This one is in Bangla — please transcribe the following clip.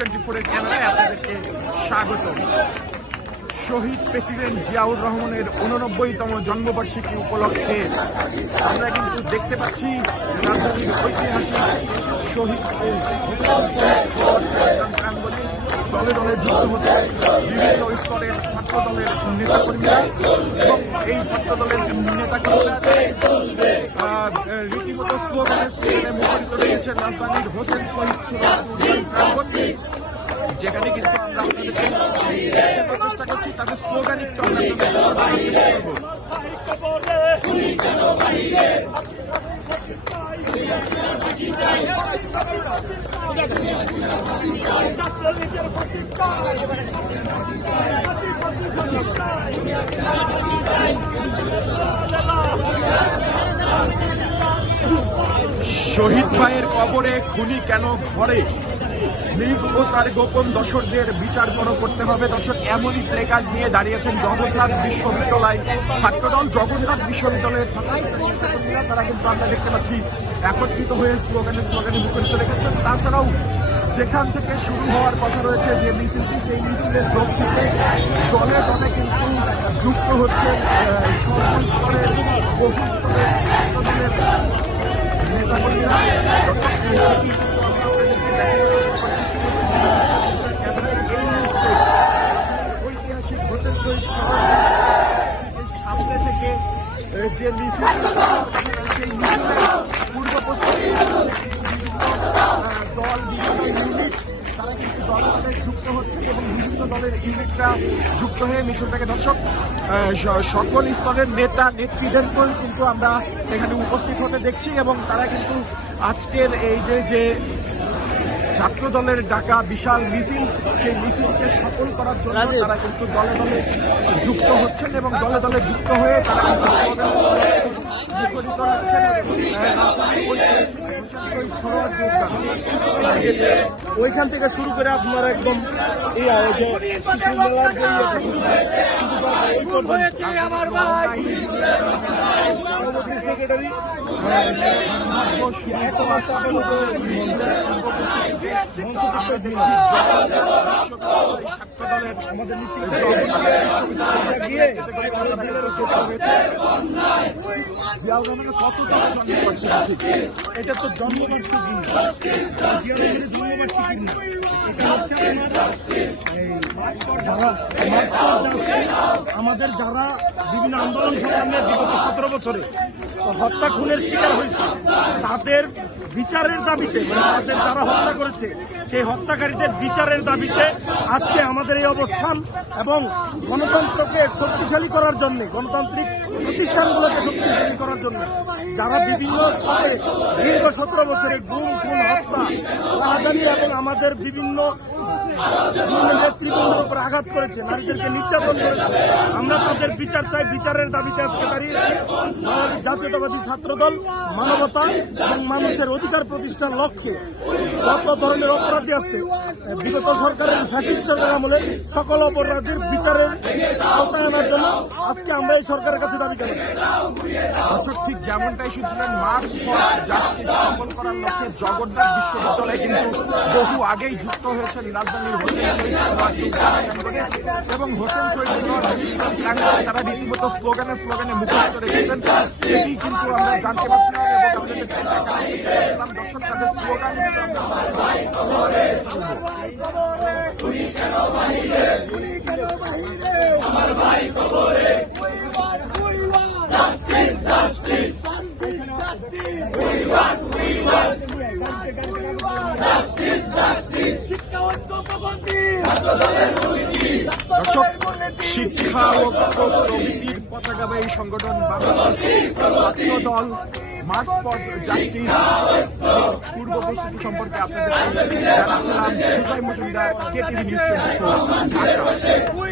24 ক্যামেরায় আপনাদেরকে স্বাগত। শহীদ প্রেসিডেন্ট জিয়াউর রহমানের 89তম জন্মবার্ষিকী উপলক্ষে আমরা কিন্তু দেখতে পাচ্ছি রাজধানীর ঐতিহাসিক শহীদ প্রাঙ্গণে দলে দলে যুক্ত হচ্ছে বিভিন্ন স্তরের ছাত্র দলের নেতাকর্মীরা এবং এই ছাত্র দলের নেতাকর্মীরা রীতিমতো স্লোগানে মুখরিত রয়েছে রাজধানীর হোসেন শহীদ প্রাঙ্গণ, যেখানে কিন্তু আমরা আপনাদেরকে দেখার চেষ্টা করছি তাদের স্লোগান একটু আমরা শহীদ ভাইয়ের কবরে খুনি কেন ঘরে, লীগ ও তার গোপন দোসরদের বিচার করতে হবে। দর্শক, এমনই প্লেকার্ড নিয়ে দাঁড়িয়েছেন জগন্নাথ বিশ্ববিদ্যালয় ছাত্রদল। জগন্নাথ বিশ্ববিদ্যালয়ের ছাত্রছাত্রীরা তারা কিন্তু আমরা দেখতে পাচ্ছি একত্রিত হয়ে স্লোগানে মুখরিত রেখেছেন। তাছাড়াও যেখান থেকে শুরু হওয়ার কথা রয়েছে যে মিছিলটি, সেই মিছিলের যোগ দিতে দলে দলে কিন্তু যুক্ত হচ্ছে সর্বস্তরের বহু স্তরের ছাত্রদলের নেতাকর্মীরা। দর্শক, ঐতিহাসিক হোসেন শহীদ সামনে থেকে যে মিছিল, সেই মিছিলের পূর্ব প্রস্তুতি দল বিভিন্ন ইউনিট তারা কিন্তু দলে যুক্ত হচ্ছে এবং বিভিন্ন দলের ইউনিটরা যুক্ত হয়ে মিছিলটাকে দর্শক সকল স্তরের নেতা নেত্রীদেরকেও কিন্তু আমরা এখানে উপস্থিত হতে দেখছি এবং তারা কিন্তু আজকের এই যে ছাত্র দলের ডাকা বিশাল মিছিল, সেই মিছিলকে সফল করার জন্য তারা কিন্তু দলে দলে যুক্ত হচ্ছেন এবং দলে দলে যুক্ত হয়ে তারা কিন্তু মুখরিত হচ্ছেন। ওইখান থেকে শুরু করে আপনার একদম সেক্রেটারি এটা তো জন্মবার্ষিকী, আমাদের যারা বিভিন্ন আন্দোলন সংগ্রামের বিগত 17 বছরে হত্যা খুনের শিকার হয়েছে তাদের বিচারের দাবিতে, তাদের যারা হত্যা করেছে সেই হত্যাকারীদের বিচারের দাবিতে আজকে আমাদের এই অবস্থান এবং গণতন্ত্রকে শক্তিশালী করার জন্য, গণতান্ত্রিক প্রতিষ্ঠানগুলোকে শক্তিশালী করার জন্য যারা বিভিন্ন সাথে দীর্ঘ 17 বছরে গুম খুন হত্যা রাজধানী এবং আমাদের বিভিন্ন নেতৃবৃন্দের উপর আঘাত করেছে, নারীদেরকে নির্যাতন করেছে, আমরা তাদের বিচার চাই। বিচারের দাবিতে আজকে দাঁড়িয়েছি। বাংলাদেশ জাতীয়তাবাদী ছাত্রদল মানবতা এবং মানুষের অধিকার প্রতিষ্ঠার লক্ষ্যে যত ধরনের অপরাধী আছে বিগত সরকারের ফ্যাসিস্ট সরকার আমলে সকল অপরাধীর বিচারের আওতায় আনার জন্য আজকে আমরা এই সরকারের কাছে দাবি জানাচ্ছি। দর্শক, ঠিক যেমনটাই শুনছিলেন, মার্চ ফর জাস্টিস সফল করার লক্ষ্যে জগন্নাথ বিশ্ববিদ্যালয় কিন্তু বহু আগেই যুক্ত হয়েছেন রাজধানীর হোসেন শহীদ প্রাঙ্গণে এবং হোসেন শহীদ প্রাঙ্গণে তারা রীতিমতো স্লোগানে মুখরিত রেখেছেন। সেটি কিন্তু আমরা জানতে পারছিলাম এবং আপনাদের দেখানোর চেষ্টা করছিলাম। দর্শক, তাদের স্লোগান দর্শক, শিক্ষা ও প্রবৃত্তির পতাকাবাহী সংগঠন বাংলাদেশ ছাত্র দল মার্চ ফর জাস্টিস পূর্ব প্রস্তুতি সম্পর্কে আপনাদের জানাচ্ছিলাম সুজয় মজুমদার, KTV নিউজ 24 ঢাকা।